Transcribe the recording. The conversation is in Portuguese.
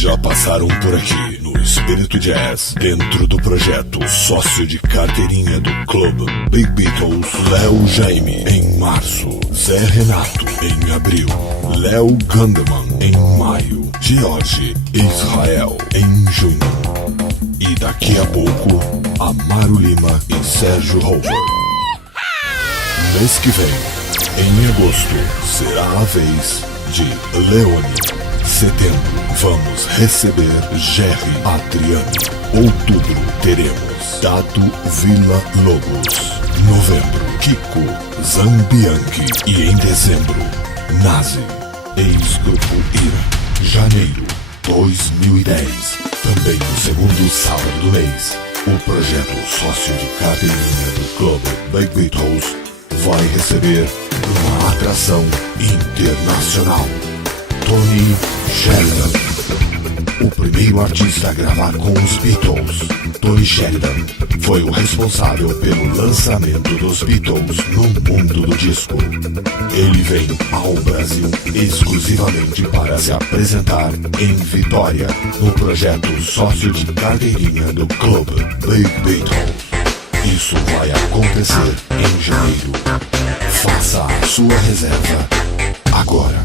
já passaram por aqui no Espírito Jazz, dentro do projeto sócio de carteirinha do clube Big Beatles, Léo Jaime em março, Zé Renato em abril, Léo Gandeman em maio, George Israel em junho e daqui a pouco Amaro Lima e Sérgio Rover. Mês que vem, em agosto, será a vez de Leone. Setembro, vamos receber Jerry Adriani. Outubro, teremos Tato Villa Lobos. Novembro, Kiko Zambianchi. E em dezembro, Nazi, ex-grupo Ira. Janeiro 2010, também no segundo sábado do mês, o projeto sócio de carteirinha do clube Big Beatles vai receber uma atração internacional. Tony Sheridan, o primeiro artista a gravar com os Beatles. Tony Sheridan foi o responsável pelo lançamento dos Beatles no mundo do disco. Ele vem ao Brasil exclusivamente para se apresentar em Vitória, no projeto sócio de carteirinha do clube Big Beatles. Isso vai acontecer em janeiro. Faça a sua reserva agora.